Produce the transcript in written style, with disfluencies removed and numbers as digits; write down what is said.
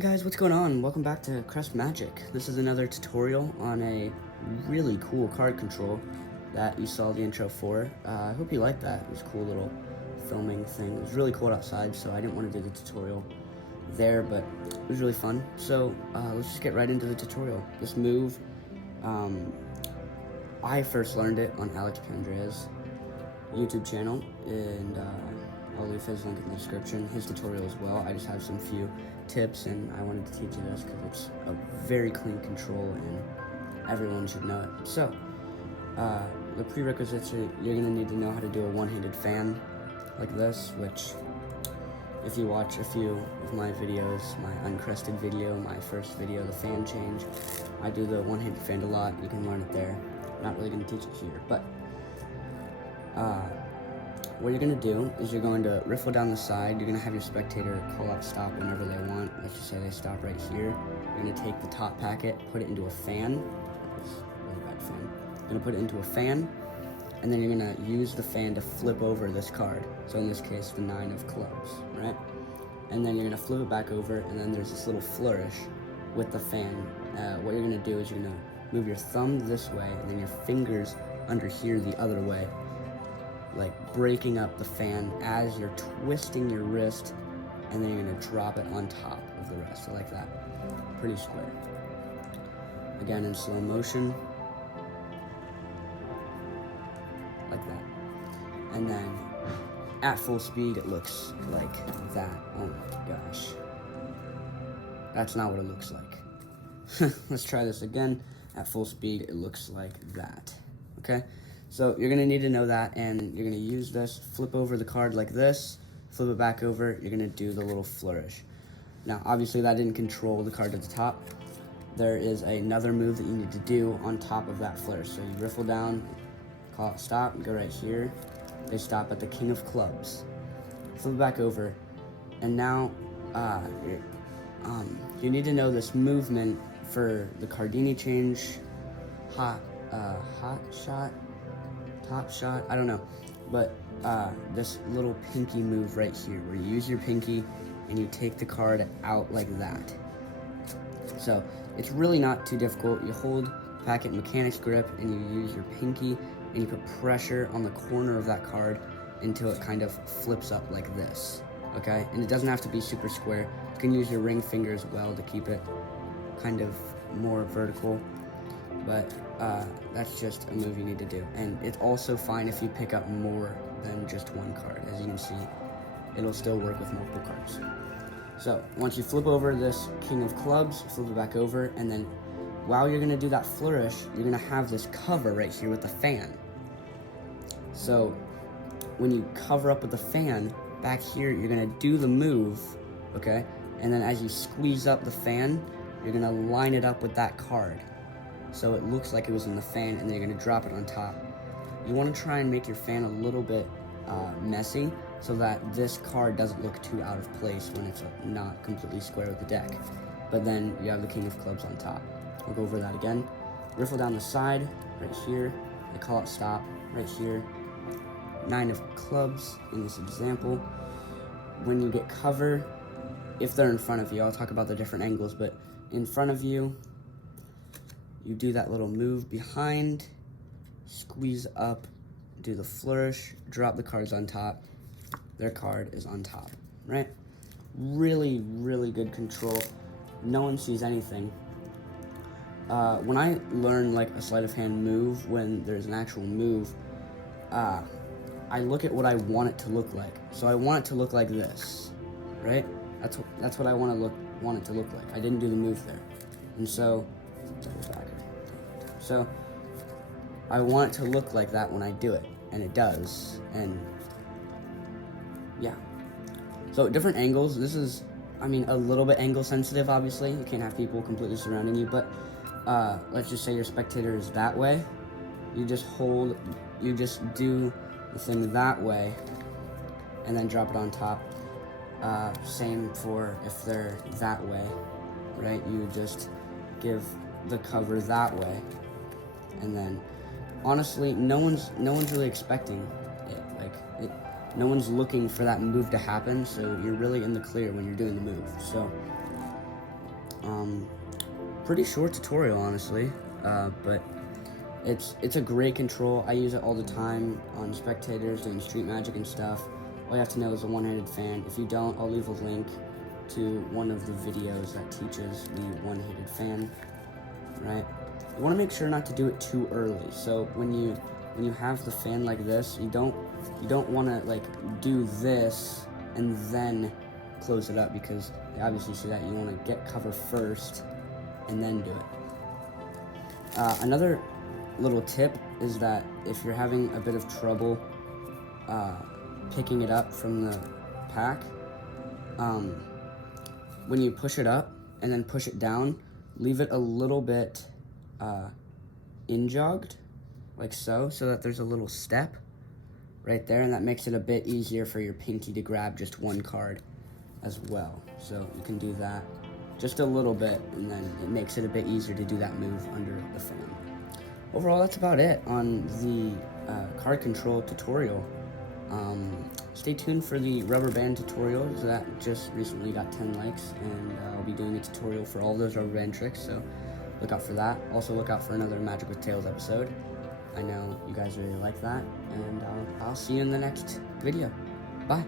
Hey guys, what's going on? Welcome back to Crest Magic. This is another tutorial on a really cool card control that you saw the intro for. I hope you liked that. It was a cool little filming thing. It was really cold outside, so I didn't want to do the tutorial there, but it was really fun. So let's just get right into the tutorial. This move, I first learned it on Alex Pandrea's YouTube channel, and I'll leave his link in the description, his tutorial as well. I just have some few tips, and I wanted to teach you this because it's a very clean control and everyone should know it. So, the prerequisites are you're going to need to know how to do a one-handed fan like this, which if you watch a few of my videos, my uncrested video, my first video, the fan change, I do the one-handed fan a lot. You can learn it there. I'm not really going to teach it here, but what you're going to do is you're going to riffle down the side. You're going to have your spectator call out stop whenever they want. Let's just say they stop right here. You're going to take the top packet, put it into a fan. It's a really bad fan. You're going to put it into a fan, and then you're going to use the fan to flip over this card. So in this case, the 9 of clubs, right? And then you're going to flip it back over, and then there's this little flourish with the fan. What you're going to do is you're going to move your thumb this way, and then your fingers under here the other way, like breaking up the fan as you're twisting your wrist, and then you're going to drop it on top of the rest. So like that. Pretty square. Again in slow motion. Like that. And then at full speed it looks like that. Oh my gosh. That's not what it looks like. Let's try this again. At full speed it looks like that. Okay? So you're going to need to know that, and you're going to use this, flip over the card like this, flip it back over, you're going to do the little flourish. Now, obviously that didn't control the card at the top. There is another move that you need to do on top of that flourish. So you riffle down, call it stop, and go right here. They stop at the king of clubs. Flip it back over, and now you need to know this movement for the Cardini change, hot shot, top shot, I don't know, but this little pinky move right here where you use your pinky and you take the card out like that. So it's really not too difficult. You hold packet mechanics grip and you use your pinky and you put pressure on the corner of that card until it kind of flips up like this, okay? And it doesn't have to be super square. You can use your ring finger as well to keep it kind of more vertical, but that's just a move you need to do. And it's also fine if you pick up more than just one card. As you can see, it'll still work with multiple cards. So once you flip over this king of clubs, flip it back over, and then while you're going to do that flourish, you're going to have this cover right here with the fan. So when you cover up with the fan, back here, you're going to do the move, okay? And then as you squeeze up the fan, you're going to line it up with that card, so it looks like it was in the fan, and then you're going to drop it on top. You want to try and make your fan a little bit messy so that this card doesn't look too out of place when it's not completely square with the deck. But then you have the king of clubs on top. We'll go over that again. Riffle down the side, right here. I call it stop, right here. 9 of clubs in this example. When you get cover, if they're in front of you, I'll talk about the different angles, but in front of you, you do that little move behind, squeeze up, do the flourish, drop the cards on top. Their card is on top, right? Really, really good control. No one sees anything. When I learn like a sleight of hand move, when there's an actual move, I look at what I want it to look like. So I want it to look like this, right? That's what I want it to look like. I didn't do the move there, and so. So I want it to look like that when I do it, and it does, and yeah. So different angles, this is, I mean, a little bit angle sensitive, obviously. You can't have people completely surrounding you, but let's just say your spectator is that way. You just do the thing that way, and then drop it on top. Same for if they're that way, right? You just give the cover that way, and then honestly no one's really expecting it. No one's looking for that move to happen, so you're really in the clear when you're doing the move. So Pretty short tutorial, honestly, but it's a great control. I use it all the time on spectators doing street magic and stuff. All you have to know is a one-handed fan. If you don't, I'll leave a link to one of the videos that teaches the one-handed fan, right? You want to make sure not to do it too early. So when you have the fan like this, you don't want to like do this and then close it up, because you obviously see that you want to get cover first and then do it. Another little tip is that if you're having a bit of trouble picking it up from the pack, when you push it up and then push it down, leave it a little bit in-jogged, like so that there's a little step right there, and that makes it a bit easier for your pinky to grab just one card as well. So you can do that just a little bit, and then it makes it a bit easier to do that move under the fan. Overall, that's about it on the card control tutorial. Stay tuned for the rubber band tutorials that just recently got 10 likes, and I'll be doing a tutorial for all those rubber band tricks, so look out for that. Also look out for another Magic with Tails episode. I know you guys really like that, and I'll see you in the next video. Bye.